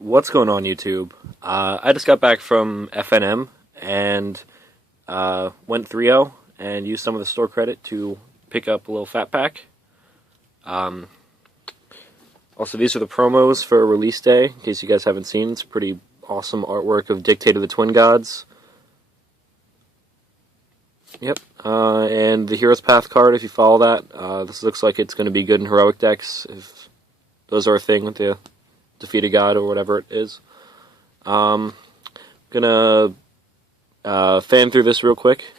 What's going on, YouTube? I just got back from FNM and went 3-0 and used some of the store credit to pick up a little fat pack. Also, these are the promos for release day, in case you guys haven't seen. It's pretty awesome artwork of Dictator the Twin Gods. Yep, and the Hero's Path card, if you follow that. This looks like it's going to be good in heroic decks, if those are a thing with the Defeated God or whatever it is. Gonna fan through this real quick.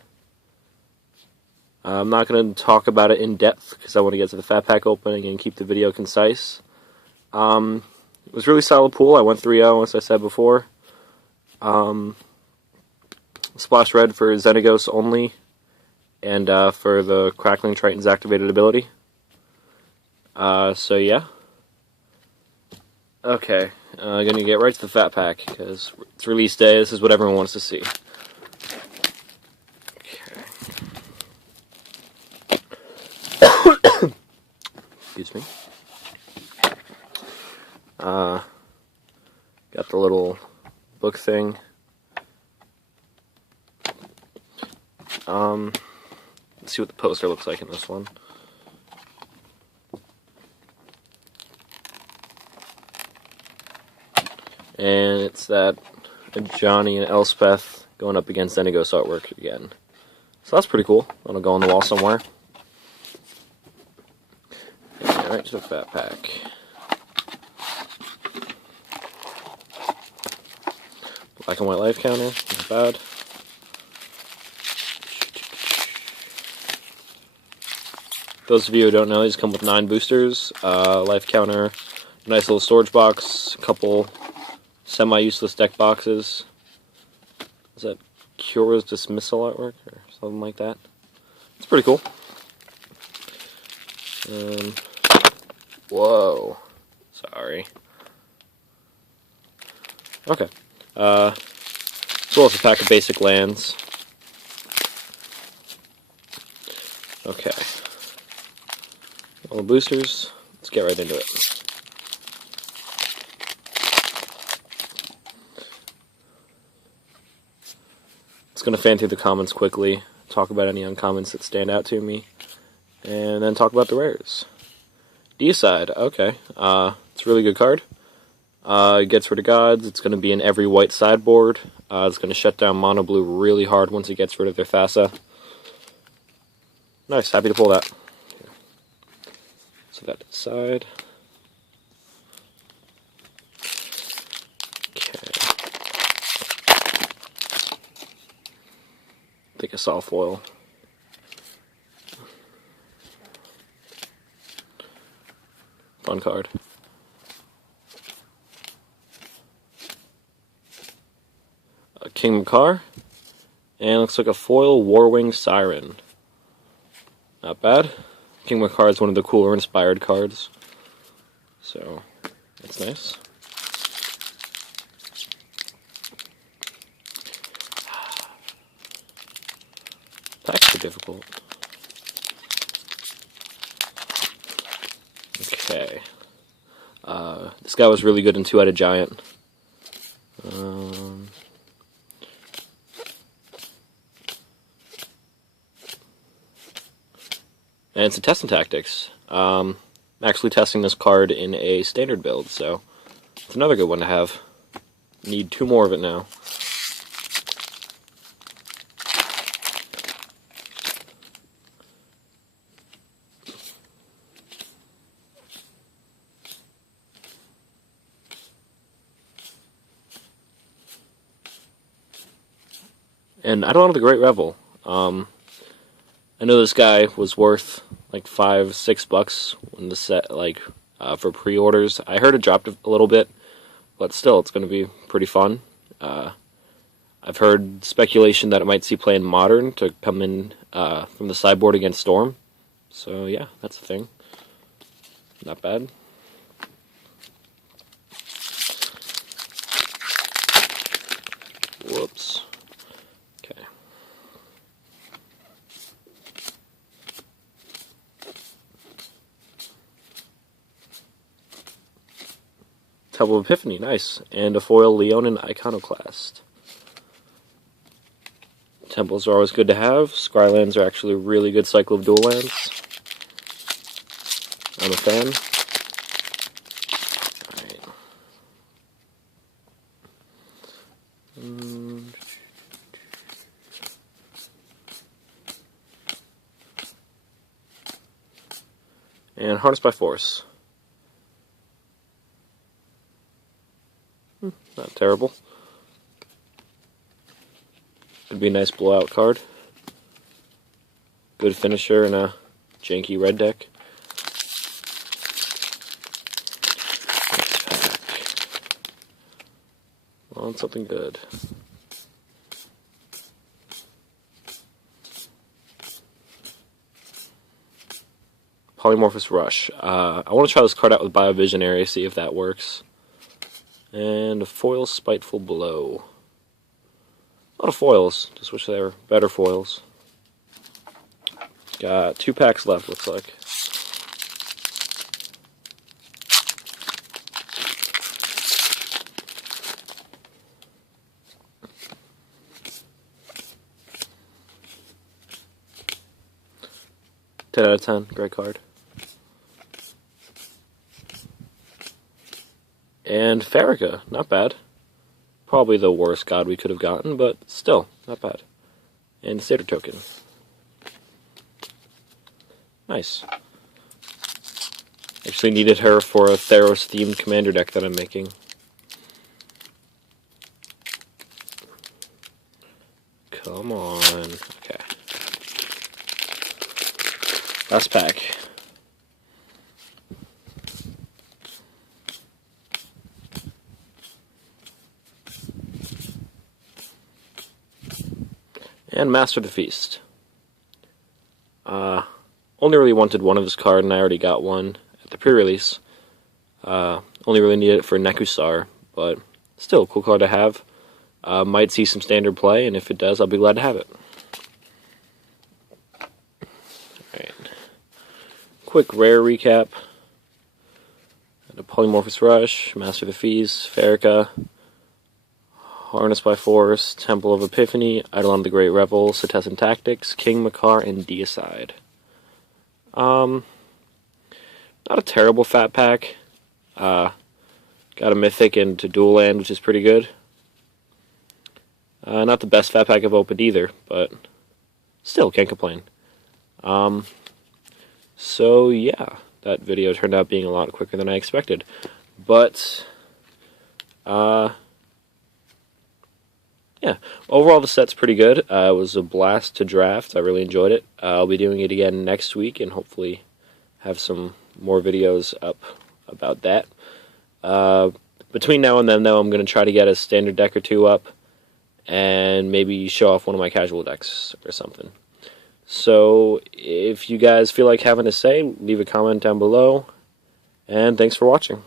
I'm not gonna talk about it in depth because I want to get to the fat pack opening and keep the video concise. It was really solid pool. I went 3-0 as I said before. Splash red for Xenagos only, and for the Crackling Triton's activated ability. So yeah. Okay, gonna get right to the fat pack, because it's release day. This is what everyone wants to see. Okay. Excuse me. Got the little book thing. Let's see what the poster looks like in this one. And it's that Johnny and Elspeth going up against Xenagos artwork again. So that's pretty cool. That'll go on the wall somewhere. Okay, right to the fat pack. Black and white life counter, not bad. Those of you who don't know, these come with 9 boosters, life counter, nice little storage box, a couple semi-useless deck boxes. Is that Cura's Dismissal artwork or something like that? It's pretty cool. Whoa. Sorry. Okay. As well as a pack of basic lands. Okay. All the boosters. Let's get right into it. Just going to fan through the comments quickly, talk about any uncommons that stand out to me, and then talk about the rares. Deicide, okay. It's a really good card. It gets rid of gods. It's going to be in every white sideboard. It's going to shut down mono blue really hard once it gets rid of their Thassa. Nice, happy to pull that. So that to the side. I think I saw foil. Fun card. King Makar. And looks like a foil Warwing Siren. Not bad. King Makar is one of the cooler inspired cards. So, that's nice. Packs are difficult. Okay. This guy was really good in 2-Headed Giant. And it's a Testing Tactics. I'm actually testing this card in a standard build, so it's another good one to have. Need 2 more of it now. And I don't have the Great Revel. I know this guy was worth like $5-6 when the set, like, for pre-orders. I heard it dropped a little bit, but still, it's going to be pretty fun. I've heard speculation that it might see play in Modern to come in from the sideboard against Storm. So yeah, that's the thing. Not bad. Whoops. Okay. Temple of Epiphany, nice. And a foil Leonin Iconoclast. Temples are always good to have. Scrylands are actually a really good cycle of dual lands. I'm a fan. Alright. And Harness by Force. Not terrible. Could be a nice blowout card. Good finisher in a janky red deck. Next pack. On something good. Polymorphous Rush. I want to try this card out with Biovisionary, see if that works. And a foil Spiteful Blow. A lot of foils. Just wish they were better foils. Got 2 packs left, looks like. Ten out of 10. Great card. And Farrakha, not bad. Probably the worst god we could have gotten, but still, not bad. And Satyr Token. Nice. Actually needed her for a Theros-themed commander deck that I'm making. Come on. Okay. Last pack. And Master the Feast. Only really wanted one of this card, and I already got one at the pre-release. Only really needed it for Nekusar, but still, cool card to have. Might see some standard play, and if it does, I'll be glad to have it. Alright. Quick rare recap. A Polymorphous Rush, Master the Feast, Farrakha, Harness by Force, Temple of Epiphany, Eidolon the Great Revel, Setessan Tactics, King Makar, and Deicide. Not a terrible fat pack. Got a Mythic and a Dual Land, which is pretty good. Not the best fat pack I've opened either, but still, can't complain. So yeah, that video turned out being a lot quicker than I expected. But, yeah, overall the set's pretty good. It was a blast to draft. I really enjoyed it. I'll be doing it again next week and hopefully have some more videos up about that. Between now and then, though, I'm going to try to get a standard deck or two up and maybe show off one of my casual decks or something. So if you guys feel like having a say, leave a comment down below, and thanks for watching.